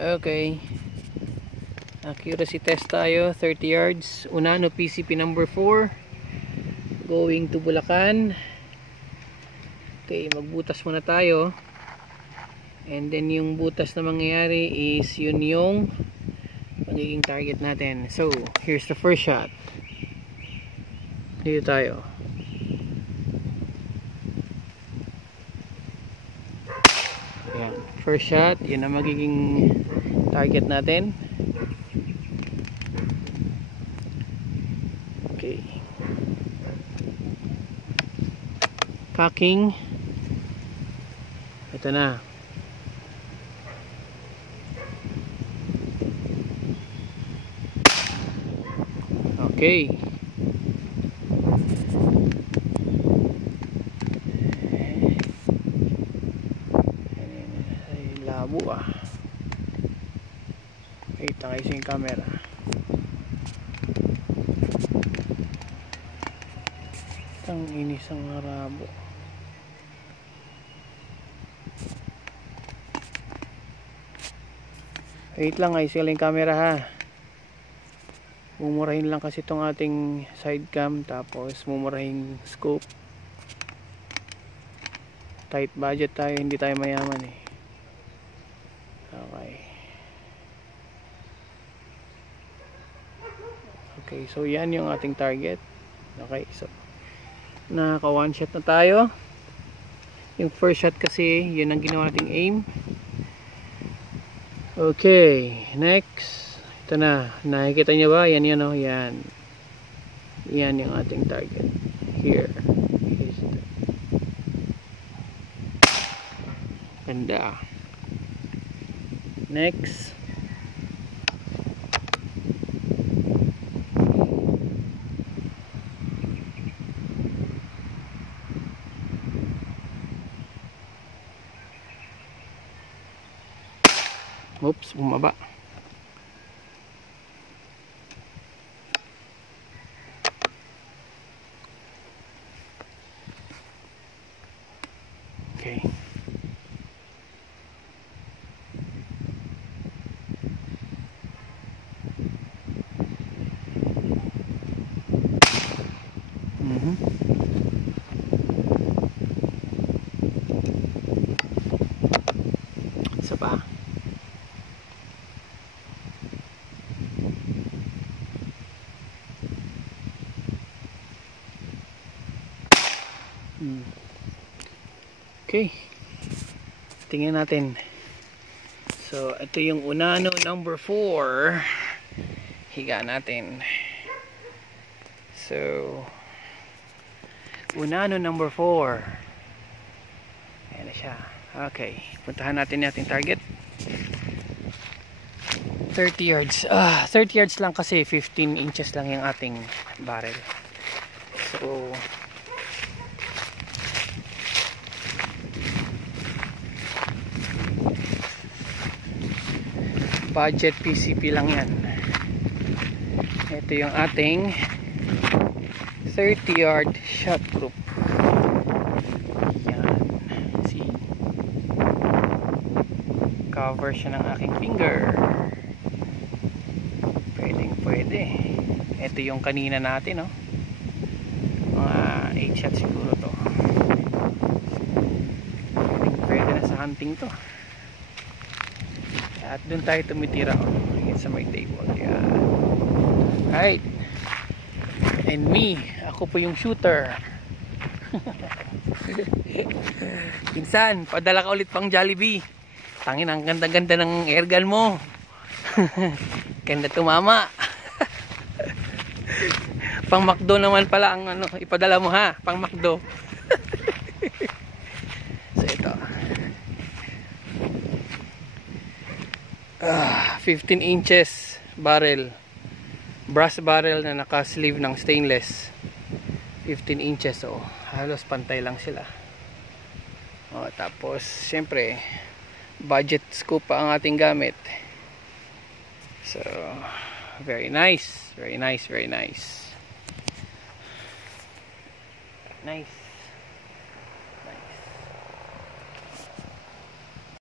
Okay. Accuracy test tayo. 30 yards. Unano PCP number 4. Going to Bulacan. Okay, magbutas muna tayo. And then yung butas na mangyayari is yun yung magiging target natin. So, here's the first shot. Dito tayo. Ayan. First shot, yun ang magiging target natin. Okay. Cocking. Ito na. Okay. Ay, labo ah. Kita kayo yung camera. Ang inis ang harabo. Wait lang, ayos yung camera ha. Mumurahin lang kasi itong ating side cam, tapos mumurahin scope. Tight budget tayo, hindi tayo mayaman eh. Okay. Okay, so yan yung ating target. Okay, so naka one shot na tayo. Yung first shot kasi yun ang ginawa nating aim. Okay, next. Ito na, nakikita nyo ba? Yan yan o, yan. Yan yung ating target. Here. Ganda. Next. Oops, bumaba. Okay. Isa pa. Okay. Tingnan natin. So, ito yung Unano number 4. Higa natin. So, Unano number 4. Ayan na siya. Okay. Puntahan natin yung ating target. 30 yards. 30 yards lang kasi 15 inches lang yung ating barrel. So, budget PCP lang yan. Ito yung ating 30 yard shot group. Yan. See? Cover siya ng aking finger. Pwedeng pwede. Ito yung kanina natin, no? Mga 8 shots siguro to. Pwede na sa hunting to. At dun tayo tumitira sa may table. Yan. Right. And me, ako po yung shooter. Pinsan, padala ka ulit pang Jollibee. Tangin, ang ganda-ganda ng airgun mo. Ganda tumama. Pang McDo naman pala ang ano, ipadala mo ha, pang McDo. So ito. 15 inches barrel, brass barrel na naka sleeve ng stainless. 15 inches, oh, halos pantay lang sila. Oh, tapos syempre budget scope pa ang ating gamit. So very nice, very nice, very nice. Nice.